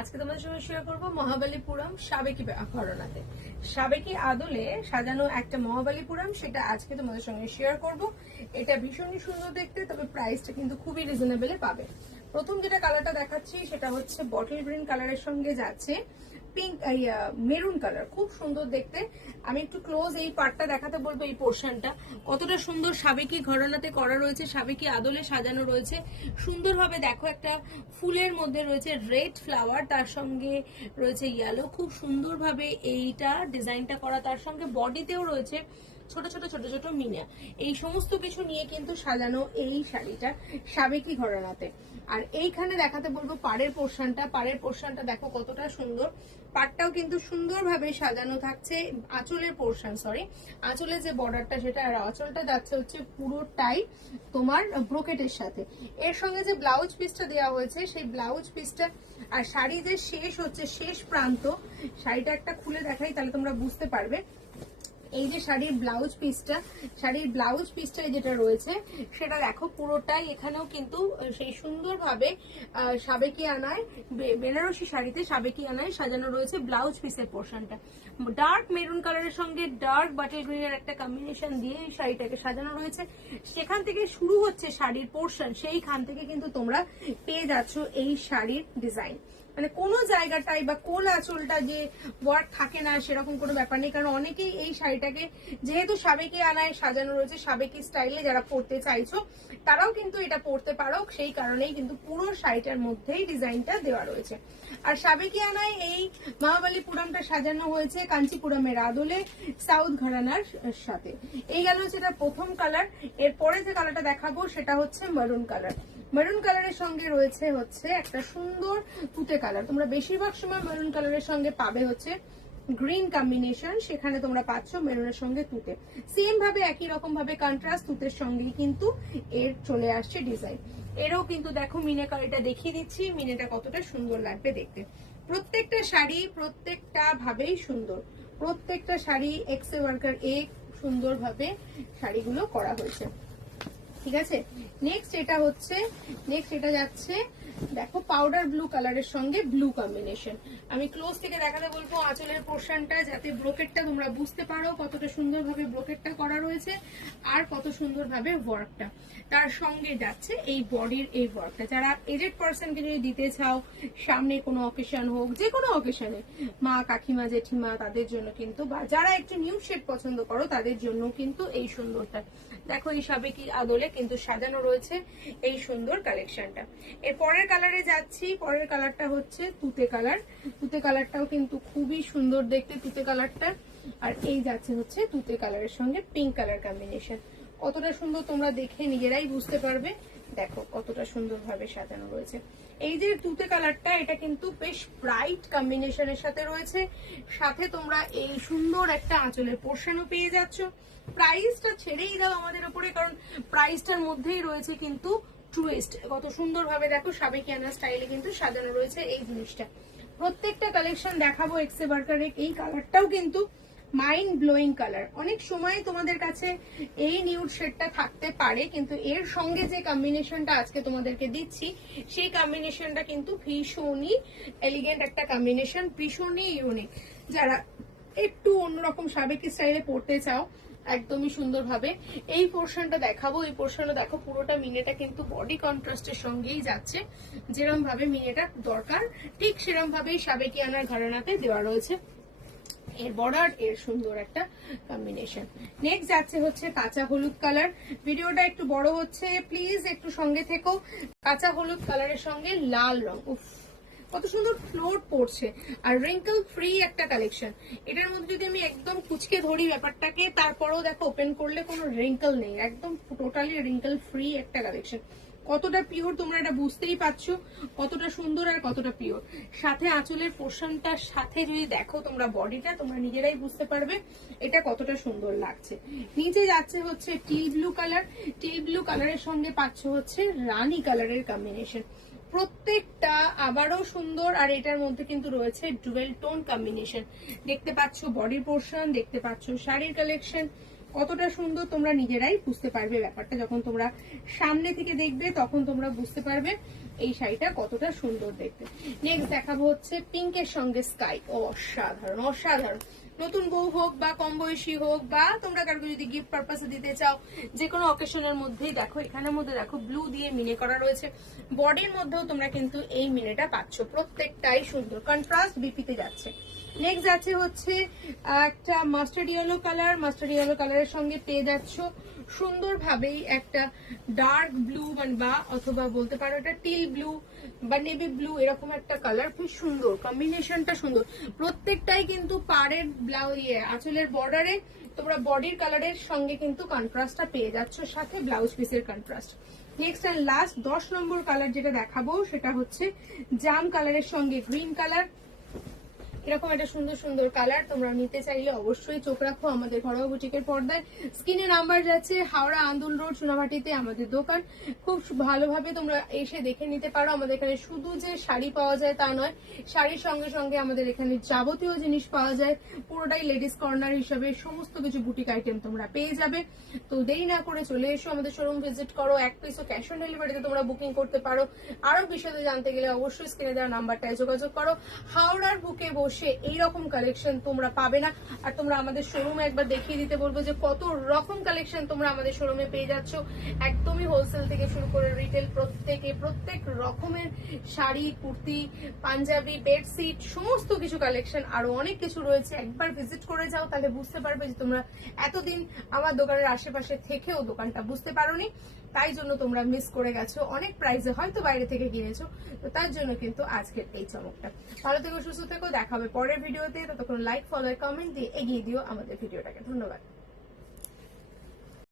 আজকে তোমাদের সঙ্গে শেয়ার করবো মহাবালিপুরম সাবেকি ঘরানাতে সাবেকি আদলে সাজানো একটা মহাবালিপুরম, সেটা আজকে তোমাদের সঙ্গে শেয়ার করব। এটা ভীষণই সুন্দর দেখতে, তবে প্রাইসটা কিন্তু খুবই রিজনেবলে পাবে। প্রথম যেটা কালারটা দেখাচ্ছি সেটা হচ্ছে বটল গ্রিন কালারের সঙ্গে যাচ্ছে পিঙ্ক মেরুন কালার, খুব সুন্দর দেখতে। আমি একটু ক্লোজ এই পার্টটা দেখাতে বলবো। এই পোর্শনটা কতটা সুন্দর সাবেকি ঘরানাতে করা রয়েছে, সাবেকি আদলে সাজানো রয়েছে সুন্দরভাবে। দেখো একটা ফুলের মধ্যে রয়েছে রেড ফ্লাওয়ার, তার সঙ্গে রয়েছে ইয়েলো, খুব সুন্দরভাবে এইটা ডিজাইনটা করা। তার সঙ্গে বডিতেও রয়েছে ছোট ছোট ছোট ছোট মিনা। এই সমস্ত কিছু নিয়ে কিন্তু সাজানো এই শাড়িটা সাবেকি ঘরানাতে। আর এইখানে দেখাতে বলবো পাড়ের পোর্শনটা দেখো কতটা সুন্দর। পাড়টাও কিন্তু সুন্দরভাবে সাজানো থাকছে। আঁচলের যে বর্ডারটা সেটা, আর আঁচলটা যাচ্ছে হচ্ছে পুরোটাই তোমার ব্রোকেটের সাথে। এর সঙ্গে যে ব্লাউজ পিসটা দেওয়া হয়েছে সেই ব্লাউজ পিসটা, আর শাড়ি যে শেষ প্রান্ত, শাড়িটা একটা খুলে দেখাই তাহলে তোমরা বুঝতে পারবে। এই যে শাড়ির ব্লাউজ পিসটা যেটা রয়েছে সেটা দেখো পুরোটাই এখানেও কিন্তু সেই সুন্দরভাবে সাবেকি আনায়, বেনারসি শাড়িতে সাবেকি আনায় সাজানো রয়েছে ব্লাউজ পিসের পোর্শনটা। ডার্ক মেরুন কালারের সঙ্গে ডার্ক বাটল গ্রিনের একটা কম্বিনেশন দিয়ে এই শাড়িটাকে সাজানো রয়েছে। সেখান থেকে শুরু হচ্ছে শাড়ির পোর্শন, সেইখান থেকে কিন্তু তোমরা পেয়ে যাচ্ছ এই শাড়ির ডিজাইন। মানে কোনো জায়গাটাই বা কোল আঁচলটা যে ওয়ার্ক থাকে না সেরকম কোনো ব্যাপার নেই, কারণ অনেকেই এই শাড়িটাকে যেহেতু সাবেকি আনায় সাজানো রয়েছে, সাবেকি স্টাইলে যারা পরতে চাইছো তারাও কিন্তু এটা পরতে পারো। সেই কারণেই কিন্তু পুরো শাড়িটার মধ্যেই ডিজাইনটা দেওয়া রয়েছে। আর সাবেকি আনায় এই মহাবালিপুরমটা সাজানো হয়েছে কাঞ্চিপুরমের আদলে সাউথ ঘরানার সাথে। এই গেল হচ্ছে এটা প্রথম কালার। এরপরে যে কালারটা দেখাবো সেটা হচ্ছে মেরুন কালার। মেরুন কালারের সঙ্গে রয়েছে হচ্ছে একটা সুন্দর তুতে কালার। তোমরা বেশিরভাগ সময় মেরুন কালারের সঙ্গে পাবে হচ্ছে গ্রিন কম্বিনেশন, সেখানে তোমরা পাচ্ছ মেরুনের সঙ্গে তুতে। সেম ভাবে একই রকম ভাবে কন্ট্রাস্ট তুতের সঙ্গেই কিন্তু এর চলে আসছে ডিজাইন। এরও কিন্তু দেখো মিনে কালারটা দেখিয়ে দিচ্ছি, মিনেটা কতটা সুন্দর লাগবে দেখতে। প্রত্যেকটা শাড়ি প্রত্যেকটা ভাবেই সুন্দর, প্রত্যেকটা শাড়ি এক্সে ওয়ার্কার সুন্দর ভাবে শাড়িগুলো করা হয়েছে। ঠিক আছে, নেক্সট এটা যাচ্ছে দেখো পাউডার ব্লু কালারের সঙ্গে ব্লু কম্বিনেশন। আমি ক্লোজ থেকে দেখাতে বলবো আঁচলের পোর্শনটা, যাতে ব্রোকেটটা তোমরা বুঝতে পারো কতটা সুন্দরভাবে ব্রোকেটটা করা রয়েছে আর কত সুন্দরভাবে ওয়ার্কটা। তার সঙ্গে যাচ্ছে এই বডির এই ওয়ার্কটা। যারা এজেড পার্সনকে যদি দিতে চাও, সামনে কোনো অকেশন হোক, যে কোনো অকেশনে, মা কাকিমা জেঠিমা, তাদের জন্য কিন্তু, বা যারা একটু নিউ শেপ পছন্দ করো তাদের জন্য কিন্তু এই সুন্দরটা। দেখো এই সাবেকি আদলে কিন্তু সাজানো রয়েছে এই সুন্দর কালেকশনটা। এর পরের কালারে যাচ্ছি, পরের কালারটা হচ্ছে তুতে কালার। তুতে কালারটাও কিন্তু খুবই সুন্দর দেখতে তুতে কালারটা। আর এই যাচ্ছে হচ্ছে তুতে কালারের সঙ্গে পিঙ্ক কালার কম্বিনেশন। কতটা সুন্দর তোমরা দেখে নিজেরাই বুঝতে পারবে। দেখো কতটা সুন্দর ভাবে সাজানো রয়েছে। এই যে তুতে কালারটা, এটা কিন্তু বেশ ব্রাইট কম্বিনেশনের সাথে রয়েছে। সাথে তোমরা এই সুন্দর একটা আঁচলের পোর্শনও পেয়ে যাচ্ছ। প্রাইসটা ছেড়েই দাও আমাদের উপরে, কারণ প্রাইসটার মধ্যেই রয়েছে কিন্তু টুইস্ট। কত সুন্দর ভাবে দেখো সাবেকি আনা স্টাইলে কিন্তু সাজানো রয়েছে এই জিনিসটা। প্রত্যেকটা কালেকশন দেখাবো এক্সে বার্কারে। এই কালারটাও কিন্তু মাইন্ড ব্লোয়িং কালার। অনেক সময় তোমাদের কাছে এই নিউড শেডটা থাকতে পারে, কিন্তু এর সঙ্গে যে কম্বিনেশনটা আজকে তোমাদেরকে দিচ্ছি সেই কম্বিনেশনটা কিন্তু ভীষণই এলিগেন্ট একটা কম্বিনেশন, ভীষণই ইউনিক। যারা একটু অন্যরকম সাবেকি স্টাইলে পড়তে চাও একদমই সুন্দরভাবে এই পোর্শনটা দেখাবো। এই পোর্শনটা দেখো পুরোটা মিনেটা কিন্তু বডি কন্ট্রাস্টের সঙ্গেই যাচ্ছে। যেরকম ভাবে মিনেটা দরকার ঠিক সেরকম ভাবেই সাবেকি আনার ঘরানাতে দেওয়া রয়েছে। এর বর্ডার এর সুন্দর একটা কম্বিনেশন। নেক্সট যাচ্ছে হচ্ছে কাঁচা হলুদ কালার। ভিডিওটা একটু বড় হচ্ছে, প্লিজ একটু সঙ্গে থেকো। কাঁচা হলুদ কালারের সঙ্গে লাল রং, উফ কত সুন্দর ফ্লোর পড়ছে। আর রিঙ্কল ফ্রি একটা কালেকশন। এটার মধ্যে যদি আমি একদম কুচকে ধরি ব্যাপারটাকে, তারপরেও দেখো ওপেন করলে কোনো রিঙ্কল নেই, একদম টোটালি রিঙ্কল ফ্রি একটা কালেকশন। কতটা পিওর তোমরা এটা বুঝতেই পারছো, কতটা সুন্দর আর কতটা পিওর। সাথে আঁচলের পোর্শনটার সাথে যদি দেখো তোমরা বডিটা, তোমরা নিজেরাই বুঝতে পারবে এটা কতটা সুন্দর লাগছে। নিচে যাচ্ছে হচ্ছে teal blue colour. Teal blue কালারের সঙ্গে পাচ্ছ হচ্ছে রানী কালারের কম্বিনেশন। প্রত্যেকটা আবারও সুন্দর। আর এটার মধ্যে কিন্তু রয়েছে ডুয়েল টোন কম্বিনেশন। দেখতে পাচ্ছ বডির পোর্শন, দেখতে পাচ্ছ শাড়ির কালেকশন, কতটা সুন্দর তোমরা নিজেরাই বুঝতে পারবে ব্যাপারটা। যখন তোমরা সামনে থেকে দেখবে তখন তোমরা বুঝতে পারবে এই শাড়িটা কতটা সুন্দর দেখতে। নেক্সট দেখাবো হচ্ছে পিঙ্কের সঙ্গে স্কাই। অসাধারণ অসাধারণ। নতুন বউ হোক বা কম বয়সী হোক বা তোমরা কারো যদি গিফট পারপাসে দিতে চাও, যে কোনো অকেশনের মধ্যেই দেখো, এখানের মধ্যে দেখো ব্লু দিয়ে মিনে করা রয়েছে। বডির মধ্যেও তোমরা কিন্তু এই মিনেটা পাচ্ছ, প্রত্যেকটাই সুন্দর কন্ট্রাস্ট বিপিতে যাচ্ছে। নেক্সট আছে হচ্ছে একটা mustard yellow colour. Mustard yellow কালারের সঙ্গে পেয়ে যাচ্ছ সুন্দরভাবেই একটা ডার্ক ব্লু বা অথবা বলতে পারো এটা টিল ব্লু বা নেভি ব্লু, এরকম একটা কালার। খুব সুন্দর কম্বিনেশনটা, সুন্দর। প্রত্যেকটাই কিন্তু পাড়ের আঁচলের বর্ডারে তোমরা বডির কালারের সঙ্গে কিন্তু কন্ট্রাস্টটা পেয়ে যাচ্ছ, সাথে ব্লাউজ পিসের কন্ট্রাস্ট। নেক্সট এন্ড লাস্ট 10 নম্বর কালার যেটা দেখাবো সেটা হচ্ছে জাম কালারের সঙ্গে গ্রিন কালার। এরকম একটা সুন্দর সুন্দর কালার তোমরা নিতে চাইলে অবশ্যই চোখ রাখো আমাদের ঘরোয়া বুটিকের পর্দায়। স্ক্রিনে নাম্বার যাচ্ছে, হাওড়া আন্দুল রোড সোনাভাটিতে আমাদের দোকান। খুব ভালোভাবে তোমরা এসে দেখে নিতে পারো। আমাদের এখানে শুধু যে শাড়ি পাওয়া যায় তা নয়, শাড়ির সঙ্গে সঙ্গে আমাদের এখানে যাবতীয় জিনিস পাওয়া যায়। পুরোটাই লেডিস কর্নার হিসাবে সমস্ত কিছু বুটিক আইটেম তোমরা পেয়ে যাবে। তো দেরি না করে চলে এসো, আমাদের শোরুম ভিজিট করো। এক পিসও ক্যাশ অন ডেলিভারিতে তোমরা বুকিং করতে পারো। আরো বিশদে জানতে গেলে অবশ্যই স্ক্রিনে দেওয়া নাম্বারটায় যোগাযোগ করো। হাওড়ার বুকে বসে এইরকম কালেকশন তোমরা পাবে না। আর তোমরা আমাদের শোরুমে একবার দেখিয়ে দিতে বলবো যে কত রকম কালেকশন তোমরা আমাদের শোরুমে পেয়ে যাচ্ছ। একদমই হোলসেল থেকে শুরু করে রিটেল, প্রত্যেক রকমের শাড়ি, কুর্তি, পাঞ্জাবি, বেডশিট, সমস্ত কিছু কালেকশন আরো অনেক কিছু রয়েছে। একবার ভিজিট করে যাও, তাহলে বুঝতে পারবে যে তোমরা এতদিন আমার দোকানের আশেপাশে থেকেও দোকানটা বুঝতে পারোনি, তাই জন্য তোমরা মিস করে গেছো। অনেক প্রাইসে হয়তো বাইরে থেকে কিনেছো, তো তার জন্য কিন্তু আজকের এই চমকটা। ভালো থেকো, সুস্থ থেকো, দেখা হবে পরের ভিডিওতে। ততক্ষণ লাইক, ফলো, কমেন্ট দিয়ে এগিয়ে দিও আমাদের ভিডিওটাকে। ধন্যবাদ।